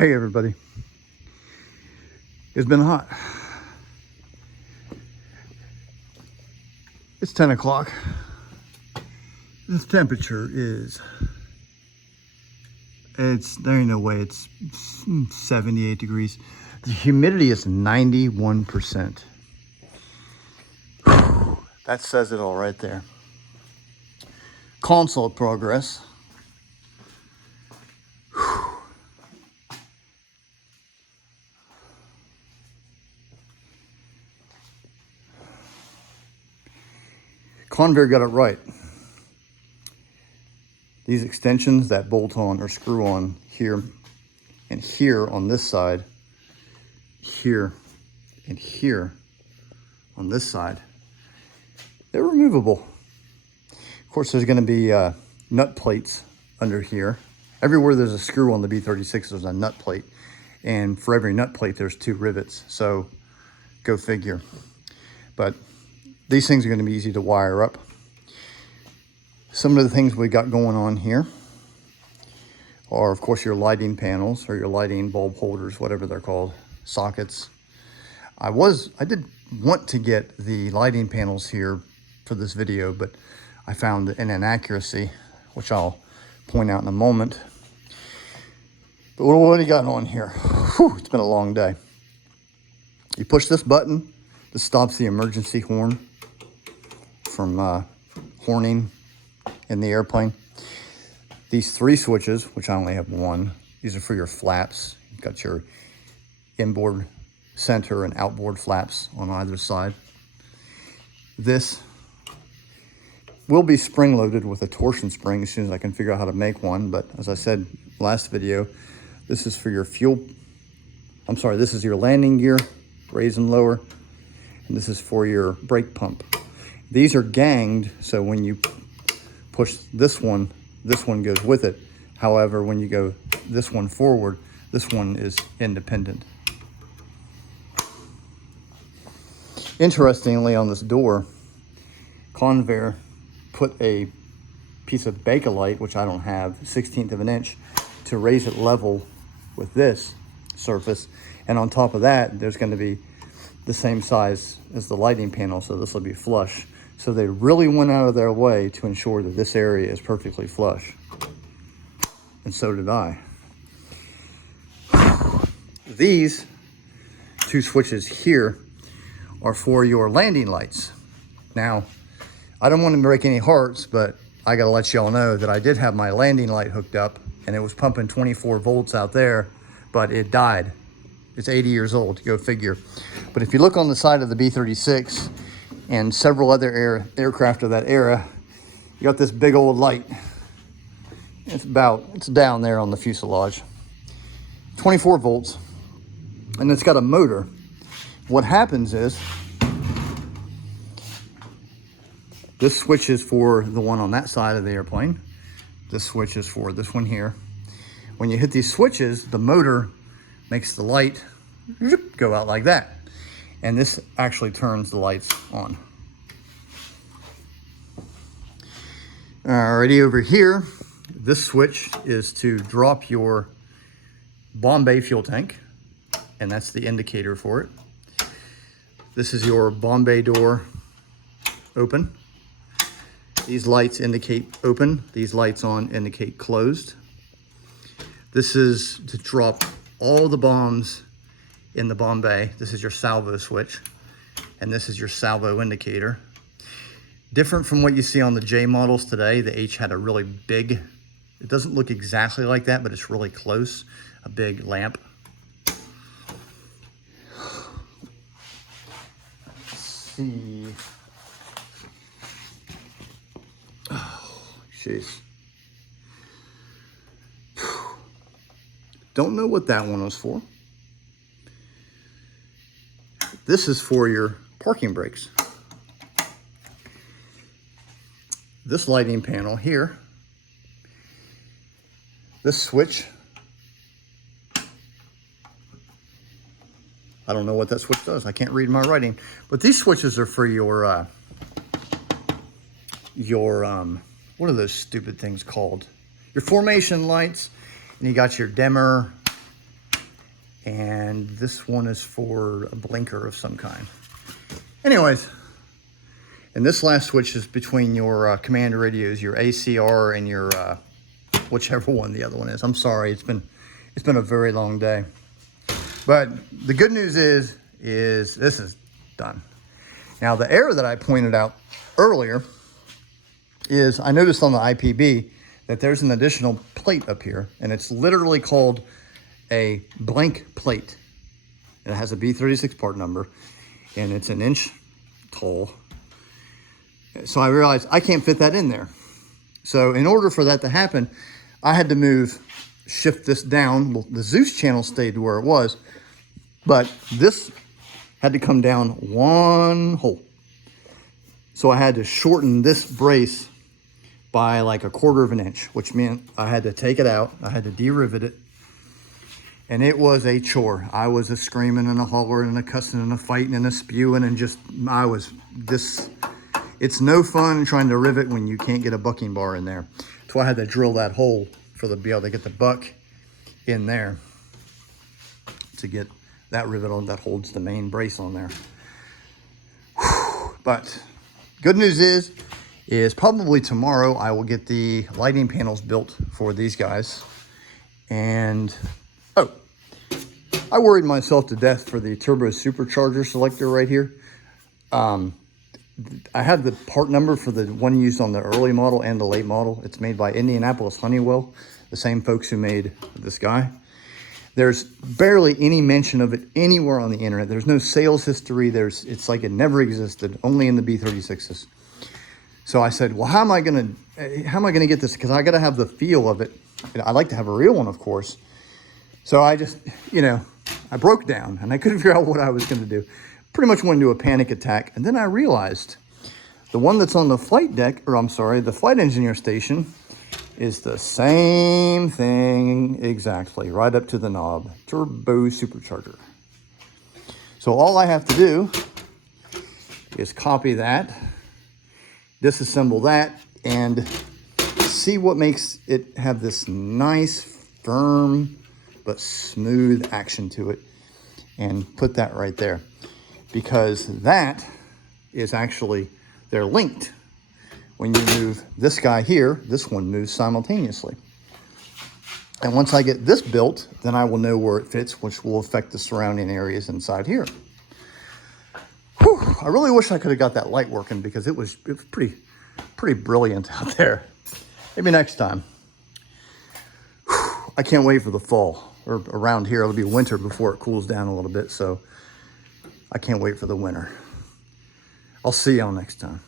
Hey everybody, it's been hot. It's 10 o'clock. This temperature is, there ain't no way, it's 78 degrees. The humidity is 91%. That says it all right there. Console progress. Conveyor got it right. These extensions that bolt on or screw on here and here on this side, here and here on this side, they're removable. Of course, there's going to be nut plates under here. Everywhere there's a screw on the B-36, there's a nut plate. And for every nut plate, there's 2 rivets. So go figure. But these things are going to be easy to wire up. Some of the things we got going on here are, of course, your lighting panels or your lighting bulb holders, whatever they're called, sockets. I did want to get the lighting panels here for this video, but I found an inaccuracy, which I'll point out in a moment. But what do you got on here? Whew, it's been a long day. You push this button, this stops the emergency horn from horning in the airplane. These 3 switches, which I only have 1, these are for your flaps. You've got your inboard center and outboard flaps on either side. This will be spring loaded with a torsion spring as soon as I can figure out how to make one. But as I said last video, this is for your this is your landing gear, raise and lower, and this is for your brake pump. These are ganged, so when you push this one goes with it. However, when you go this one forward, this one is independent. Interestingly, on this door, Conveyor put a piece of Bakelite, which I don't have, 1/16 of an inch, to raise it level with this surface. And on top of that, there's going to be the same size as the lighting panel, so this will be flush. So they really went out of their way to ensure that this area is perfectly flush. And so did I. These 2 switches here are for your landing lights. Now, I don't want to break any hearts, but I got to let y'all know that I did have my landing light hooked up and it was pumping 24 volts out there, but it died. It's 80 years old, go figure. But if you look on the side of the B-36 and several other aircraft of that era, you got this big old light. It's down there on the fuselage. 24 volts, and it's got a motor. What happens is, this switch is for the one on that side of the airplane. This switch is for this one here. When you hit these switches, the motor makes the light go out like that. And this actually turns the lights on. Alrighty, over here, this switch is to drop your Bombay fuel tank, and that's the indicator for it. This is your Bombay door open. These lights indicate open. These lights on indicate closed. This is to drop all the bombs in the Bombay. This is your salvo switch, and this is your salvo indicator. Different from what you see on the J models today, the H had a really big, it doesn't look exactly like that, but it's really close, a big lamp. Let's see. Oh, jeez. Don't know what that one was for. This is for your parking brakes. This lighting panel here, this switch, I don't know what that switch does. I can't read my writing, but these switches are for your what are those stupid things called? Your formation lights, and you got your dimmer, and this one is for a blinker of some kind. Anyways, and this last switch is between your command radios, your ACR and your whichever one the other one is. I'm sorry, it's been a very long day. But the good news is this is done. Now the error that I pointed out earlier is I noticed on the IPB that there's an additional plate up here, and it's literally called a blank plate. It has a B-36 part number, and it's an inch tall. So I realized I can't fit that in there. So in order for that to happen, I had to shift this down. Well, the Zeus channel stayed where it was, but this had to come down one hole. So I had to shorten this brace by like 1/4 of an inch, which meant I had to take it out. I had to de-rivet it. And it was a chore. I was a screaming and a hollering and a cussing and a fighting and a spewing and it's no fun trying to rivet when you can't get a bucking bar in there. So I had to drill that hole to be able to get the buck in there to get that rivet on that holds the main brace on there. Whew. But good news is probably tomorrow I will get the lighting panels built for these guys. And I worried myself to death for the turbo supercharger selector right here. I had the part number for the one used on the early model and the late model. It's made by Minneapolis Honeywell, the same folks who made this guy. There's barely any mention of it anywhere on the internet. There's no sales history. It's like it never existed, only in the B-36s. So I said, well, how am I gonna get this? Because I gotta have the feel of it. I'd like to have a real one, of course. So I just, I broke down and I couldn't figure out what I was gonna do. Pretty much went into a panic attack. And then I realized the one that's on the flight deck, the flight engineer station, is the same thing exactly, right up to the knob, turbo supercharger. So all I have to do is copy that, disassemble that, and see what makes it have this nice, firm, but smooth action to it, and put that right there. Because that is actually, they're linked. When you move this guy here, this one moves simultaneously. And once I get this built, then I will know where it fits, which will affect the surrounding areas inside here. Whew, I really wish I could have got that light working because it was pretty brilliant out there. Maybe next time. Whew, I can't wait for the fall. Or around here, it'll be winter before it cools down a little bit, so I can't wait for the winter. I'll see y'all next time.